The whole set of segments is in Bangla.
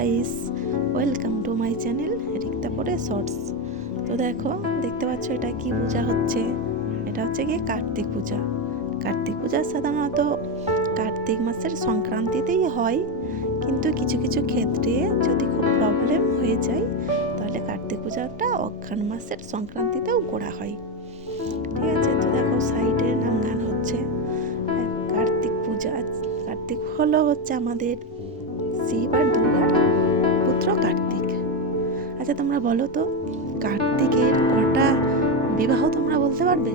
Guys welcome to my channel Rikta পরে শর্টস তো দেখো, দেখতে পাচ্ছ এটা কি পূজা হচ্ছে? এটা হচ্ছে গিয়ে কার্তিক পূজা। কার্তিক পূজা সাধারণত কার্তিক মাসের সংক্রান্তিতেই হয়, কিন্তু কিছু কিছু ক্ষেত্রে যদি খুব প্রবলেম হয়ে যায়, তাহলে কার্তিক পূজাটা অঘ্রাণ মাসের সংক্রান্তিতেও করা হয়। ঠিক আছে, তো দেখো সাইডে নাম গান হচ্ছে। কার্তিক পূজা, কার্তিক হলো হচ্ছে আমাদের শিব আর দুর্গার আচ্ছা তোমরা বলো তো, কার্তিকের কটা বিবাহ তোমরা বলতে পারবে?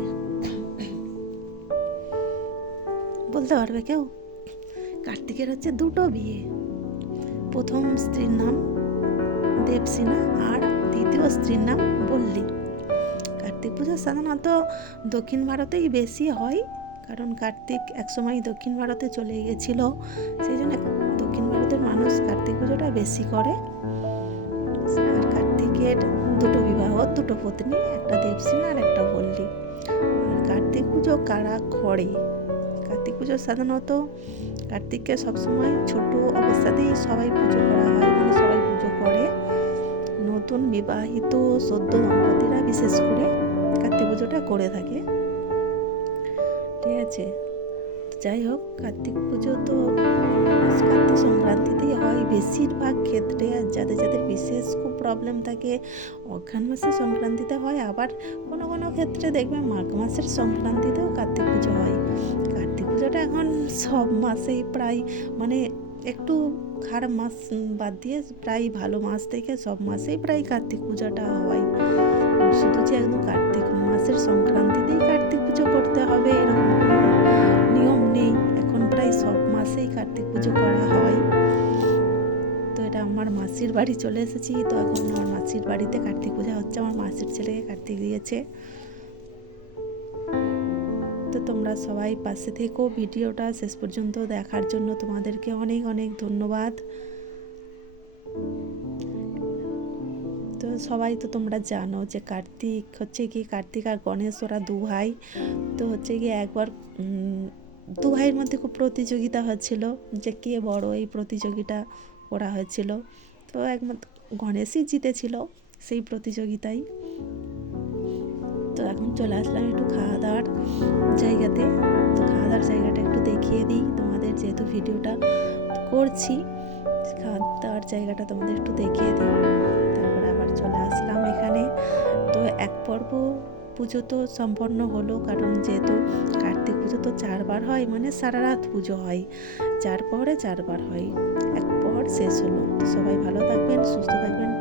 বলতে পারবে কেউ? কার্তিকের হচ্ছে দুটো বিয়ে। প্রথম স্ত্রীর নাম দেবসিনা আর দ্বিতীয় স্ত্রীর নাম বললি। কার্তিক পূজা সাধারণত দক্ষিণ ভারতেই বেশি হয়, কারণ কার্তিক একসময় দক্ষিণ ভারতে চলে গেছিল, সেই জন্য দক্ষিণ ভারতের মানুষ কার্তিক পুজোটা বেশি করে। দুটো পত্নী, একটা দেবসিনা আর একটা বল্লী। আর কার্তিক পুজো কারা করে? কার্তিক পুজো সাধারণত কার্তিককে সবসময় ছোট অবস্থাতেই সবাই পুজো করা হয়। মানে সবাই পুজো করে। নতুন বিবাহিত সদ্য দম্পতিরা বিশেষ করে কার্তিক পুজোটা করে থাকে। ঠিক আছে? যাই হোক কার্তিক পুজো তো কার্তিক সংক্রান্তিতেই হয়। বেশিরভাগ ক্ষেত্রে আর যাদের যাদের বিশেষ খুব প্রবলেম থাকে, অঘ্রাণ মাসের সংক্রান্তিতে হয়। আবার কোনো কোনো ক্ষেত্রে দেখবে মাঘ মাসের সংক্রান্তিতেও কার্তিক পুজো হয়। কার্তিক পুজোটা এখন সব মাসেই প্রায় মানে একটু খারাপ মাস বাদ দিয়ে প্রায় ভালো মাস থেকে সব মাসেই প্রায় কার্তিক পূজাটা হয়। শুধু যে একদম কার্তিক মাসের সংক্রান্তিতেই কার্তিক পুজো করতে হবে, এরকম পুজো করা হয়। তো এটা আমার মাসির বাড়ি চলে এসেছি। তো এখন আমার মাসির বাড়িতে কার্তিক পূজা হচ্ছে। আমার মাসির ছেলেকে কার্তিক দিয়েছে। তো তোমরা সবাই পাশে থেকো। ভিডিওটা শেষ পর্যন্ত দেখার জন্য তোমাদেরকে অনেক অনেক ধন্যবাদ। তো সবাই তো তোমরা জানো যে কার্তিক হচ্ছে কি কার্তিক আর গণেশ ওরা দু ভাই। তো হচ্ছে কি একবার দু ভাইয়ের মধ্যে খুব প্রতিযোগিতা হচ্ছিল যে কে বড় এই প্রতিযোগিতা করা হয়েছিল তো একমাত্র গণেশই জিতেছিল সেই প্রতিযোগিতায়। তো এখন চলে আসলাম একটু খাওয়া দাওয়ার জায়গাতে। তো খাওয়া দাওয়ার জায়গাটা একটু দেখিয়ে দিই তোমাদের যেহেতু ভিডিওটা করছি। খাওয়া দাওয়ার জায়গাটা তোমাদের একটু দেখিয়ে দিই। তারপরে আবার চলে আসলাম এখানে। তো এক পর্ব পুজো তো সম্পন্ন হলো, কারণ যেহেতু কার্তিক পুজো তো চারবার হয় মানে সারা রাত পুজো হয়। চার পরে চারবার হয়, এক পর শেষ হলো। সবাই ভালো থাকবেন, সুস্থ থাকবেন